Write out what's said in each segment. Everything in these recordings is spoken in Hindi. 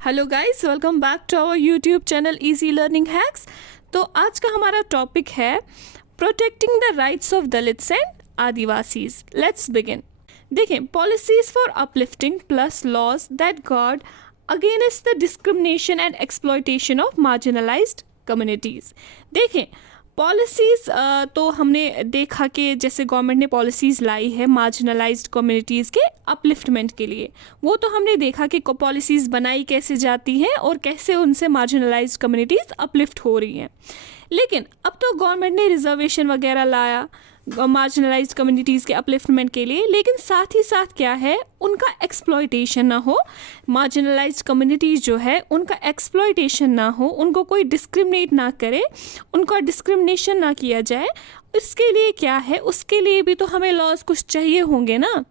Hello guys, welcome back to our YouTube channel easy learning hacks. तो आज का हमारा टॉपिक है protecting the rights of Dalits and Adivasis. Let's begin. देखें, policies for uplifting plus laws that guard against the discrimination and exploitation of marginalised communities. देखें, पॉलिसीज़ तो हमने देखा कि जैसे गवर्नमेंट ने पॉलिसीज़ लाई है मार्जिनलाइज्ड कम्युनिटीज़ के अपलिफ्टमेंट के लिए, वो तो हमने देखा कि पॉलिसीज़ बनाई कैसे जाती हैं और कैसे उनसे मार्जिनलाइज्ड कम्युनिटीज़ अपलिफ्ट हो रही हैं। लेकिन अब तो गवर्नमेंट ने रिजर्वेशन वगैरह लाया मार्जिनलाइज्ड कम्युनिटीज़ के अपलिफ्टमेंट के लिए, लेकिन साथ ही साथ क्या है, उनका एक्सप्लॉयटेशन ना हो। मार्जिनलाइज्ड कम्युनिटीज़ जो है उनका एक्सप्लॉयटेशन ना हो, उनको कोई डिस्क्रिमिनेट ना करे, उनका डिस्क्रिमिनेशन ना किया जाए। इसके लिए क्या है, उसके लिए भी तो हमें लॉज कुछ चाहिए होंगे ना।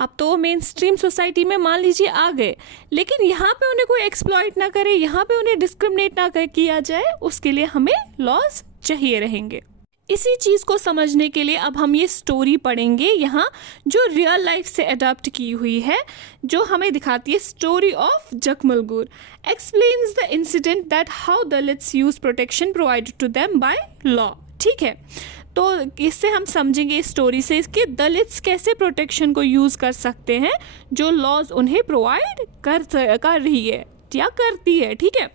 अब तो मेन स्ट्रीम सोसाइटी में मान लीजिए आ गए, लेकिन यहाँ पे उन्हें कोई एक्सप्लॉयट ना करे, यहाँ पे उन्हें डिस्क्रिमिनेट ना किया जाए, उसके लिए हमें लॉज चाहिए रहेंगे। इसी चीज़ को समझने के लिए अब हम ये स्टोरी पढ़ेंगे यहाँ, जो रियल लाइफ से अडॉप्ट की हुई है, जो हमें दिखाती है स्टोरी ऑफ जगमलगुर। Explains the incident that how Dalits use protection provided to them by law. ठीक है, तो इससे हम समझेंगे इस स्टोरी से कि दलित्स कैसे प्रोटेक्शन को यूज़ कर सकते हैं जो लॉज उन्हें प्रोवाइड कर रही है या करती है। ठीक है,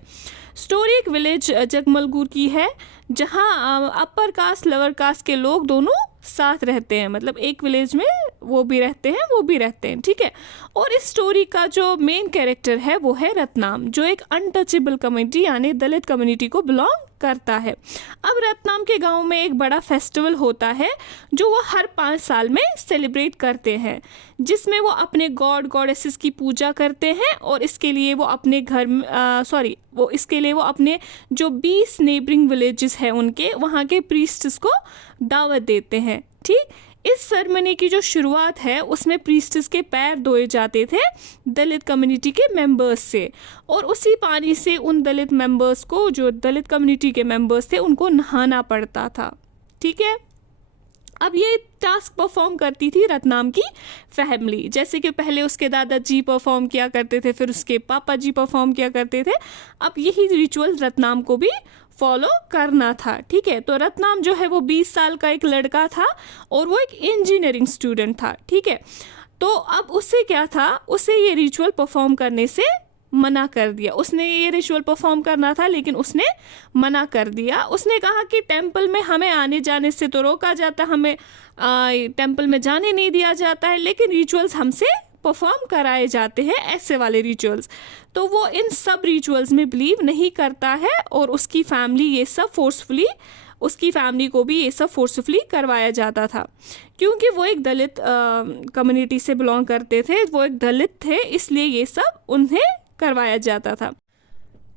स्टोरी एक विलेज जगमलगुर की है, जहाँ अपर कास्ट लोअर कास्ट के लोग दोनों साथ रहते हैं, मतलब एक विलेज में वो भी रहते हैं वो भी रहते हैं। ठीक है, और इस स्टोरी का जो मेन कैरेक्टर है वो है रत्नाम, जो एक अनटचेबल कम्युनिटी यानी दलित कम्युनिटी को बिलोंग करता है। अब रत्नाम के गांव में एक बड़ा फेस्टिवल होता है जो वो हर 5 साल में सेलिब्रेट करते हैं, जिसमें वो अपने गॉड गॉडेसेस की पूजा करते हैं, और इसके लिए वो अपने इसके लिए वो अपने जो 20 नेबरिंग विलेजेस हैं उनके वहाँ के प्रीस्ट्स को दावत देते हैं। ठीक, इस सेरेमनी की जो शुरुआत है उसमें प्रीस्ट्स के पैर धोए जाते थे दलित कम्युनिटी के मेंबर्स से, और उसी पानी से उन दलित मेंबर्स को, जो दलित कम्युनिटी के मेंबर्स थे, उनको नहाना पड़ता था। ठीक है, अब ये टास्क परफॉर्म करती थी रत्नाम की फैमिली, जैसे कि पहले उसके दादाजी परफॉर्म किया करते थे, फिर उसके पापा जी परफॉर्म किया करते थे। अब यही रिचुअल रत्नाम को भी फॉलो करना था। ठीक है, तो रत्नाम जो है वो 20 साल का एक लड़का था और वो एक इंजीनियरिंग स्टूडेंट था। ठीक है, तो अब उससे क्या था, उसे ये रिचुअल परफॉर्म करने से मना कर दिया। उसने ये रिचुअल परफॉर्म करना था लेकिन उसने मना कर दिया। उसने कहा कि टेंपल में हमें आने जाने से तो रोका जाता, हमें टेंपल में जाने नहीं दिया जाता है, लेकिन रिचुअल्स हमसे परफॉर्म कराए जाते हैं, ऐसे वाले रिचुअल्स। तो वो इन सब रिचुअल्स में बिलीव नहीं करता है, और उसकी फैमिली को भी ये सब फोर्सफुली करवाया जाता था, क्योंकि वो एक दलित कम्युनिटी से बिलोंग करते थे, वो एक दलित थे, इसलिए ये सब उन्हें करवाया जाता था।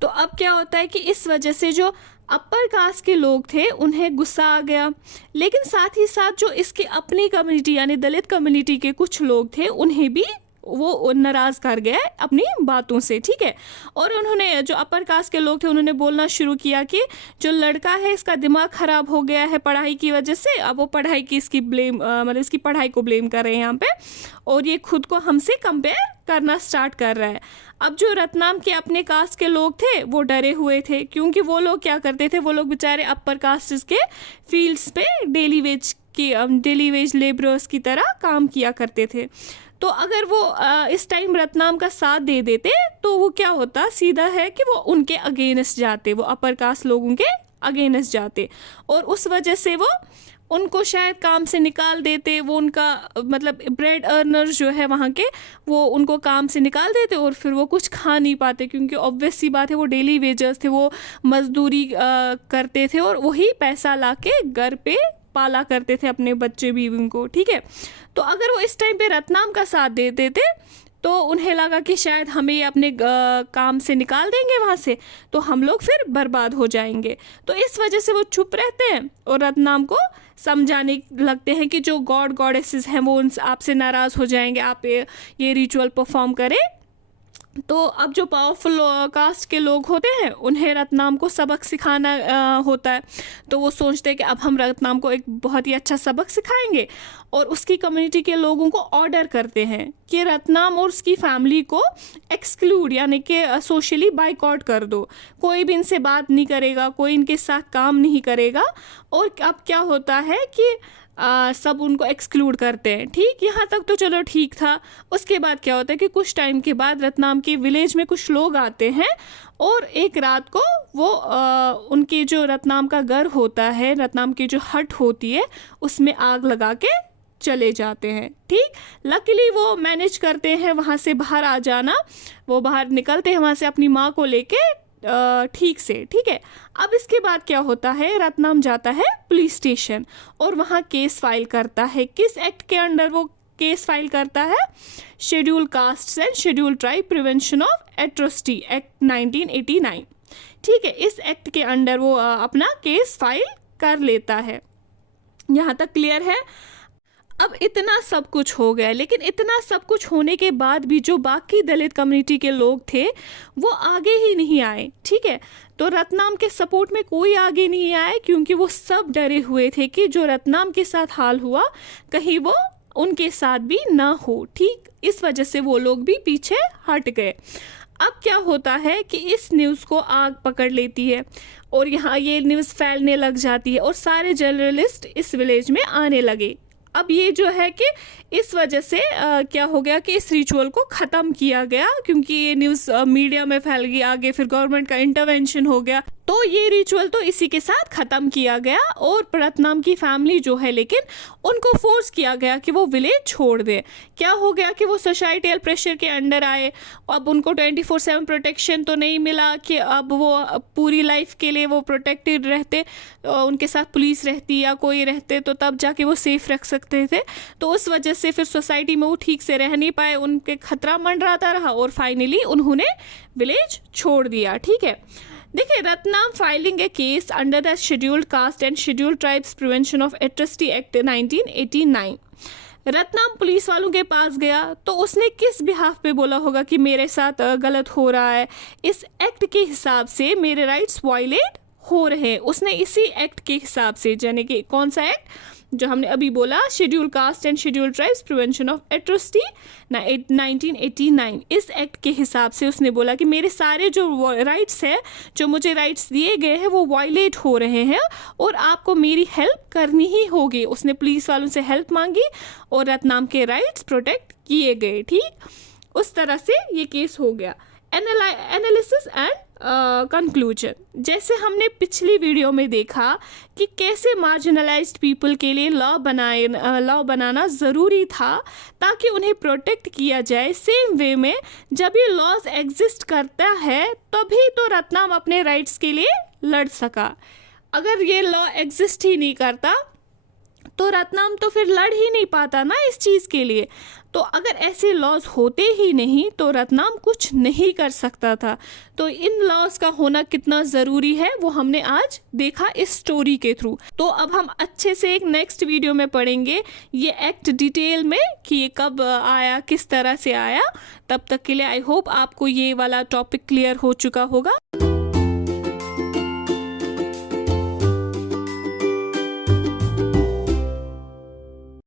तो अब क्या होता है कि इस वजह से जो अपर कास्ट के लोग थे उन्हें गुस्सा आ गया, लेकिन साथ ही साथ जो इसके अपनी कम्युनिटी यानी दलित कम्युनिटी के कुछ लोग थे उन्हें भी वो नाराज़ कर गया अपनी बातों से। ठीक है, और उन्होंने, जो अपर कास्ट के लोग थे, उन्होंने बोलना शुरू किया कि जो लड़का है इसका दिमाग ख़राब हो गया है पढ़ाई की वजह से। अब वो पढ़ाई की इसकी पढ़ाई को ब्लेम कर रहे हैं यहाँ पे, और ये खुद को हमसे कंपेयर करना स्टार्ट कर रहा है। अब जो रत्नाम के अपने कास्ट के लोग थे वो डरे हुए थे, क्योंकि वो लोग क्या करते थे, वो लोग बेचारे अपर कास्ट के फील्ड्स पे डेली वेज लेबरर्स की तरह काम किया करते थे। तो अगर वो इस टाइम रत्नाम का साथ दे देते तो वो क्या होता, सीधा है कि वो उनके अगेंस्ट जाते, वो अपर कास्ट लोगों के अगेंस्ट जाते, और उस वजह से वो उनको शायद काम से निकाल देते। वो उनका मतलब ब्रेड अर्नर्स जो है वहाँ के, वो उनको काम से निकाल देते, और फिर वो कुछ खा नहीं पाते, क्योंकि ऑब्वियस सी बात है वो डेली वेजर्स थे, वो मजदूरी करते थे और वही पैसा ला के घर पे पाला करते थे अपने बच्चे बीवी को। ठीक है, तो अगर वो इस टाइम पे रत्नाम का साथ दे देते तो उन्हें लगा कि शायद हमें अपने काम से निकाल देंगे वहाँ से, तो हम लोग फिर बर्बाद हो जाएंगे। तो इस वजह से वो चुप रहते हैं और रत्नाम को समझाने लगते हैं कि जो गॉड गॉडेसेस हैं वो आपसे नाराज़ हो जाएंगे, आप ये रिचुअल परफॉर्म करें तो अब जो पावरफुल कास्ट के लोग होते हैं उन्हें रत्नाम को सबक सिखाना होता है। तो वो सोचते हैं कि अब हम रत्नाम को एक बहुत ही अच्छा सबक सिखाएंगे, और उसकी कम्युनिटी के लोगों को ऑर्डर करते हैं कि रत्नाम और उसकी फैमिली को एक्सक्लूड यानी कि सोशली बाइकआउट कर दो, कोई भी इनसे बात नहीं करेगा, कोई इनके साथ काम नहीं करेगा। और अब क्या होता है कि सब उनको एक्सक्लूड करते हैं। ठीक, यहाँ तक तो चलो ठीक था। उसके बाद क्या होता है कि कुछ टाइम के बाद रत्नाम के विलेज में कुछ लोग आते हैं और एक रात को वो उनके जो रत्नाम का घर होता है, रत्नाम की जो हट होती है, उसमें आग लगा के चले जाते हैं। ठीक, लकीली वो मैनेज करते हैं वहाँ से बाहर आ जाना, वो बाहर निकलते हैं वहाँ से अपनी माँ को लेके ठीक से। ठीक है, अब इसके बाद क्या होता है, रत्नाम जाता है पुलिस स्टेशन और वहाँ केस फाइल करता है। किस एक्ट के अंडर वो केस फाइल करता है? Schedule caste and schedule tribe prevention of atrocity act 1989। ठीक है, इस एक्ट के अंडर वो अपना केस फाइल कर लेता है। यहाँ तक क्लियर है? अब इतना सब कुछ हो गया, लेकिन इतना सब कुछ होने के बाद भी जो बाकी दलित कम्युनिटी के लोग थे वो आगे ही नहीं आए। ठीक है, तो रत्नाम के सपोर्ट में कोई आगे नहीं आया, क्योंकि वो सब डरे हुए थे कि जो रत्नाम के साथ हाल हुआ कहीं वो उनके साथ भी ना हो। ठीक, इस वजह से वो लोग भी पीछे हट गए। अब क्या होता है कि इस न्यूज़ को आग पकड़ लेती है और यहाँ ये न्यूज़ फैलने लग जाती है और सारे जर्नलिस्ट इस विलेज में आने लगे। अब ये जो है कि इस वजह से क्या हो गया कि इस रिचुअल को ख़त्म किया गया, क्योंकि ये न्यूज़ मीडिया में फैल गई आगे, फिर गवर्नमेंट का इंटरवेंशन हो गया, तो ये रिचुअल तो इसी के साथ ख़त्म किया गया। और रत्नाम की फैमिली जो है, लेकिन उनको फोर्स किया गया कि वो विलेज छोड़ दे। क्या हो गया कि वो सोसाइटल प्रेशर के अंडर आए। अब उनको 24/7 प्रोटेक्शन तो नहीं मिला कि अब वो पूरी लाइफ के लिए वो प्रोटेक्टेड रहते, उनके साथ पुलिस रहती या कोई रहते तो तब जाके वो सेफ रख सकते थे। तो उस वजह से फिर सोसाइटी में वो ठीक से रह नहीं पाए, उनके खतरा मंडराता रहा और फाइनली उन्होंने विलेज छोड़ दिया। ठीक है, देखिए, Ratnam filing a case under the scheduled caste and scheduled tribes prevention of atrocity act 1989। Ratnam police वालों के पास गया तो उसने किस बिहाफ पे बोला होगा कि मेरे साथ गलत हो रहा है, इस एक्ट के हिसाब से मेरे राइट्स वायलेट हो रहे हैं। उसने इसी एक्ट के हिसाब से, यानी कि कौन सा एक्ट जो हमने अभी बोला, schedule caste and schedule tribes prevention of atrocity 1989, इस एक्ट के हिसाब से उसने बोला कि मेरे सारे जो राइट्स है, जो मुझे राइट्स दिए गए हैं, वो वायलेट हो रहे हैं और आपको मेरी हेल्प करनी ही होगी। उसने पुलिस वालों से हेल्प मांगी और रत्नाम के राइट्स प्रोटेक्ट किए गए। ठीक, उस तरह से ये केस हो गया। एनालिसिस एंड कंक्लूजन, जैसे हमने पिछली वीडियो में देखा कि कैसे मार्जिनलाइज्ड पीपल के लिए लॉ बनाना ज़रूरी था ताकि उन्हें प्रोटेक्ट किया जाए। सेम वे में जब ये लॉज एग्जिस्ट करता है तभी तो रत्नाम अपने राइट्स के लिए लड़ सका। अगर ये लॉ एग्जिस्ट ही नहीं करता तो रत्नाम तो फिर लड़ ही नहीं पाता ना इस चीज़ के लिए। तो अगर ऐसे लॉज होते ही नहीं तो रत्नाम कुछ नहीं कर सकता था। तो इन लॉज का होना कितना ज़रूरी है वो हमने आज देखा इस स्टोरी के थ्रू। तो अब हम अच्छे से एक नेक्स्ट वीडियो में पढ़ेंगे ये एक्ट डिटेल में कि ये कब आया, किस तरह से आया। तब तक के लिए आई होप आपको ये वाला टॉपिक क्लियर हो चुका होगा।